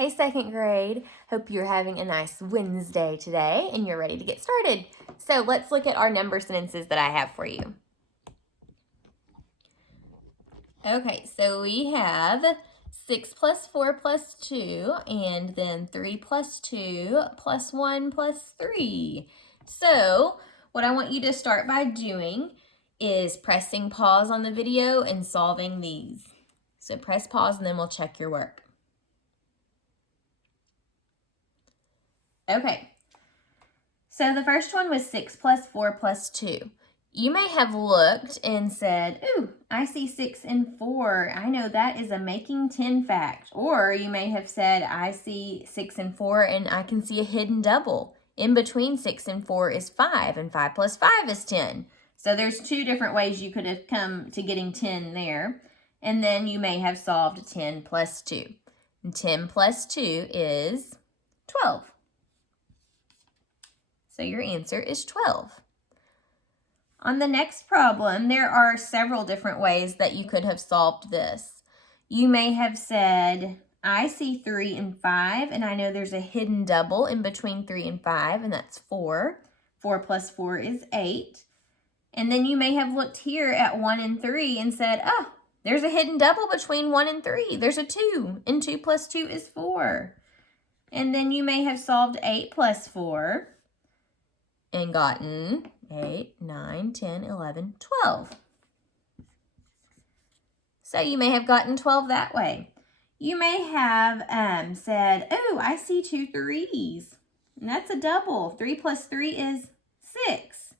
Hey, second grade. Hope you're having a nice Wednesday today and you're ready to get started. So let's look at our number sentences that I have for you. Okay, so we have 6 plus 4 plus 2, and then 3 plus 2 plus 1 plus 3. So what I want you to start by doing is pressing pause on the video and solving these. So press pause and then we'll check your work. Okay, so the first one was 6 plus 4 plus 2. You may have looked and said, ooh, I see 6 and 4. I know that is a making 10 fact. Or you may have said, I see 6 and 4 and I can see a hidden double. In between 6 and 4 is 5, and 5 plus 5 is 10. So there's two different ways you could have come to getting 10 there. And then you may have solved 10 plus 2. And 10 plus 2 is 12. So your answer is 12. On the next problem, there are several different ways that you could have solved this. You may have said, I see 3 and 5, and I know there's a hidden double in between 3 and 5, and that's 4. 4 plus 4 is 8. And then you may have looked here at 1 and 3 and said, oh, there's a hidden double between 1 and 3. There's a 2, and 2 plus 2 is 4. And then you may have solved 8 plus 4 and gotten 8, 9, 10, 11, 12. So you may have gotten 12 that way. You may have said, oh, I see 2 3s. And that's a double. 3 plus 3 is 6.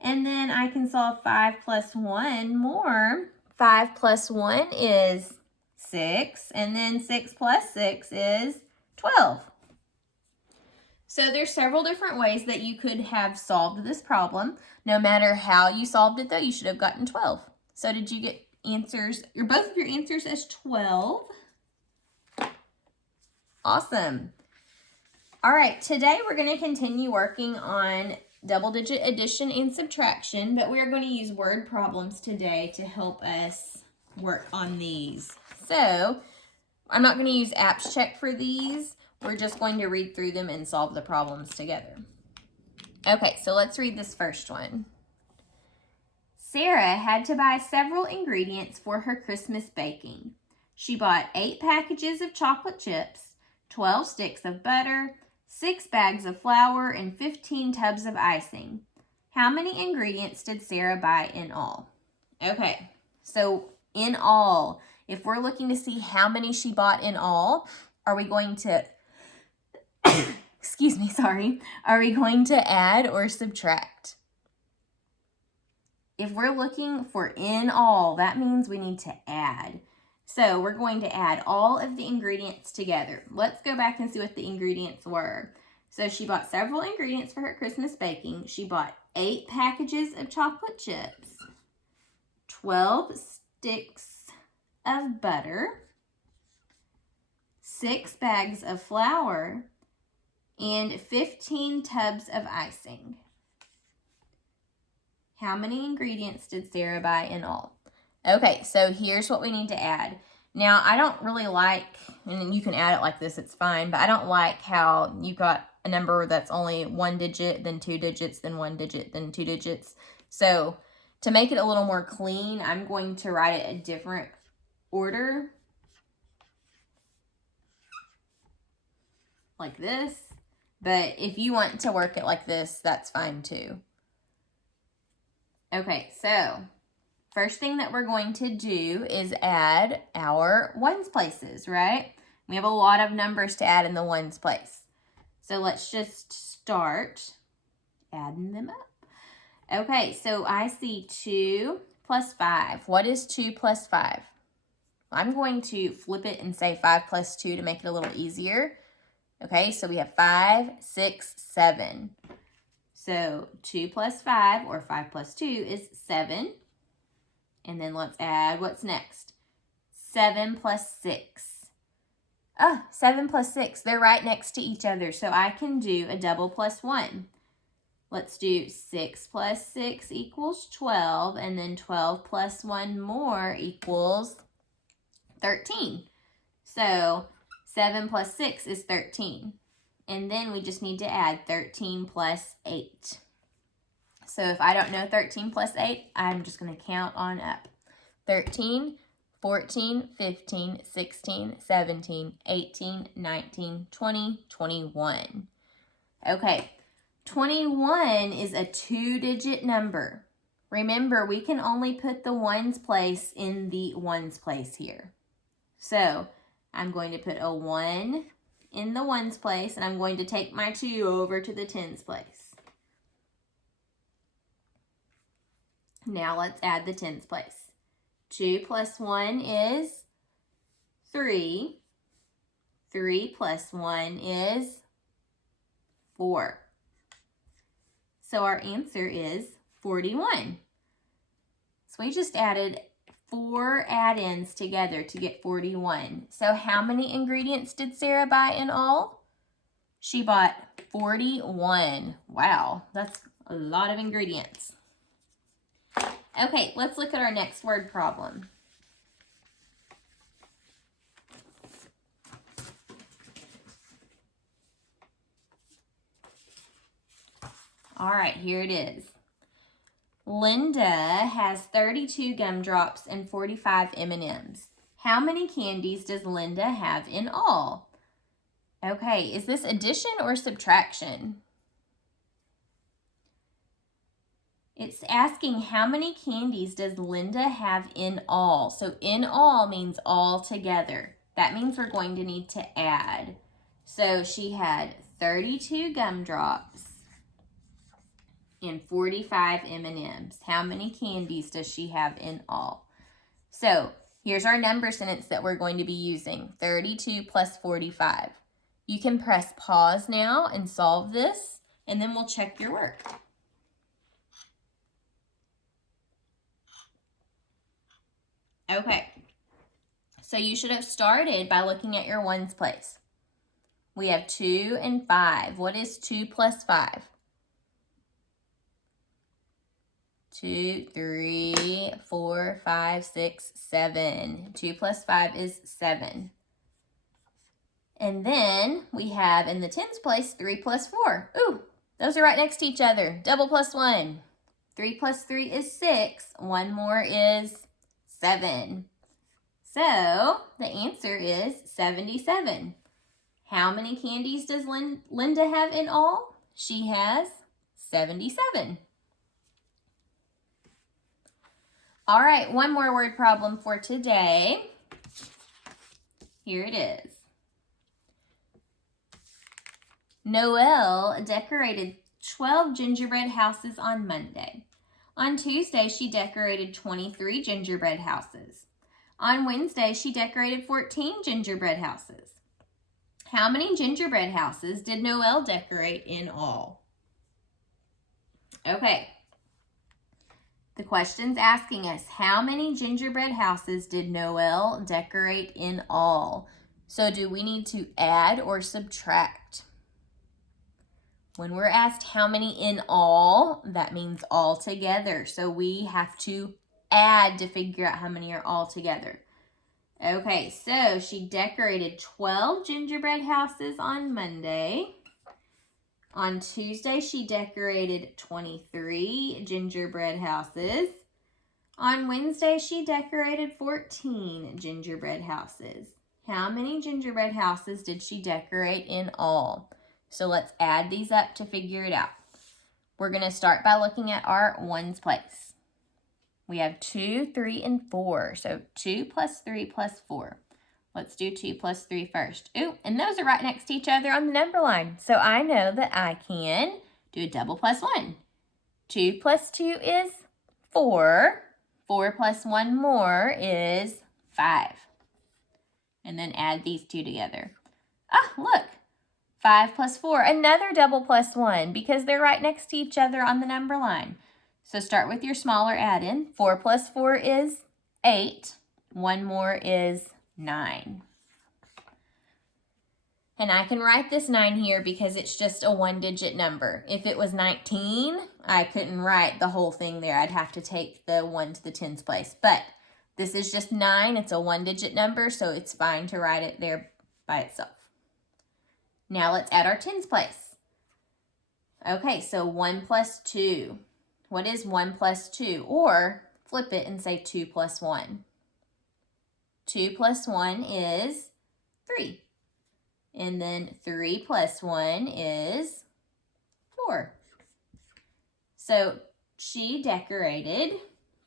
And then I can solve 5 plus 1 more. 5 plus 1 is 6. And then 6 plus 6 is 12. So there's several different ways that you could have solved this problem. No matter how you solved it, though, you should have gotten 12. So did you get answers, or both of your answers as 12? Awesome. All right, today we're going to continue working on double-digit addition and subtraction, but we are going to use word problems today to help us work on these. So I'm not going to use Apps Check for these. We're just going to read through them and solve the problems together. Okay, so let's read this first one. Sarah had to buy several ingredients for her Christmas baking. She bought 8 packages of chocolate chips, 12 sticks of butter, 6 bags of flour, and 15 tubs of icing. How many ingredients did Sarah buy in all? Okay, so in all, if we're looking to see how many she bought in all, are we going to are we going to add or subtract? If we're looking for in all, that means we need to add. So we're going to add all of the ingredients together. Let's go back and see what the ingredients were. So she bought several ingredients for her Christmas baking. She bought 8 packages of chocolate chips, 12 sticks of butter, 6 bags of flour, and 15 tubs of icing. How many ingredients did Sarah buy in all? Okay, so here's what we need to add. Now, I don't really like, and you can add it like this, it's fine, but I don't like how you got a number that's only 1 digit, then 2 digits, then 1 digit, then 2 digits. So to make it a little more clean, I'm going to write it a different order, like this. But if you want to work it like this, that's fine too. Okay, so first thing that we're going to do is add our ones places, right? We have a lot of numbers to add in the ones place. So let's just start adding them up. Okay, so I see 2 plus 5. What is 2 plus 5? I'm going to flip it and say 5 plus 2 to make it a little easier. Okay, so we have 5, 6, 7. So 2 plus 5, or 5 plus 2, is 7. And then let's add, what's next? 7 plus 6. 7 plus 6, they're right next to each other. So I can do a double plus 1. Let's do 6 plus 6 equals 12, and then 12 plus 1 more equals 13. So 7 plus 6 is 13. And then we just need to add 13 plus 8. So if I don't know 13 plus 8, I'm just going to count on up. 13, 14, 15, 16, 17, 18, 19, 20, 21. Okay, 21 is a 2-digit number. Remember, we can only put the ones place in the ones place here. So I'm going to put a 1 in the ones place, and I'm going to take my 2 over to the tens place. Now let's add the tens place. 2 plus 1 is 3. 3 plus 1 is 4. So our answer is 41. So we just added 4 add-ins together to get 41. So how many ingredients did Sarah buy in all? She bought 41. Wow, that's a lot of ingredients. Okay, let's look at our next word problem. All right, here it is. Linda has 32 gumdrops and 45 M&Ms. How many candies does Linda have in all? Okay, is this addition or subtraction? It's asking how many candies does Linda have in all. So in all means all together. That means we're going to need to add. So she had 32 gumdrops and 45 M&Ms. How many candies does she have in all? So here's our number sentence that we're going to be using. 32 plus 45. You can press pause now and solve this, and then we'll check your work. Okay, so you should have started by looking at your ones place. We have 2 and 5. What is 2 plus 5? 2, 3, 4, 5, 6, 7. 2 plus 5 is 7. And then we have in the tens place 3 plus 4. Ooh, those are right next to each other. Double plus 1. 3 plus 3 is 6. 1 more is 7. So the answer is 77. How many candies does Linda have in all? She has 77. All right, one more word problem for today. Here it is. Noelle decorated 12 gingerbread houses on Monday. On Tuesday, she decorated 23 gingerbread houses. On Wednesday, she decorated 14 gingerbread houses. How many gingerbread houses did Noelle decorate in all? Okay. The question's asking us, how many gingerbread houses did Noelle decorate in all? So do we need to add or subtract? When we're asked how many in all, that means all together. So we have to add to figure out how many are all together. Okay, so she decorated 12 gingerbread houses on Monday. On Tuesday, she decorated 23 gingerbread houses. On Wednesday, she decorated 14 gingerbread houses. How many gingerbread houses did she decorate in all? So let's add these up to figure it out. We're going to start by looking at our ones place. We have 2, 3, and 4. So 2 plus 3 plus 4. Let's do 2 plus 3 first. Ooh, and those are right next to each other on the number line. So I know that I can do a double plus 1. 2 plus 2 is 4. 4 plus 1 more is 5. And then add these two together. Ah, look. 5 plus 4, another double plus 1 because they're right next to each other on the number line. So start with your smaller add-in. 4 plus 4 is 8. 1 more is 9. And I can write this 9 here because it's just a 1-digit number. If it was 19, I couldn't write the whole thing there. I'd have to take the 1 to the tens place. But this is just 9. It's a 1-digit number, so it's fine to write it there by itself. Now let's add our tens place. Okay, so 1 plus 2. What is 1 plus 2? Or flip it and say 2 plus 1. 2 plus 1 is 3. And then 3 plus 1 is 4. So she decorated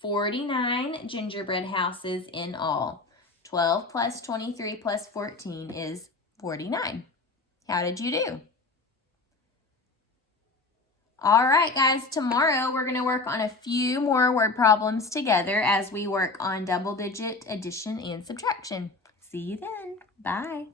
49 gingerbread houses in all. 12 plus 23 plus 14 is 49. How did you do? All right, guys, tomorrow we're going to work on a few more word problems together as we work on double digit addition and subtraction. See you then. Bye.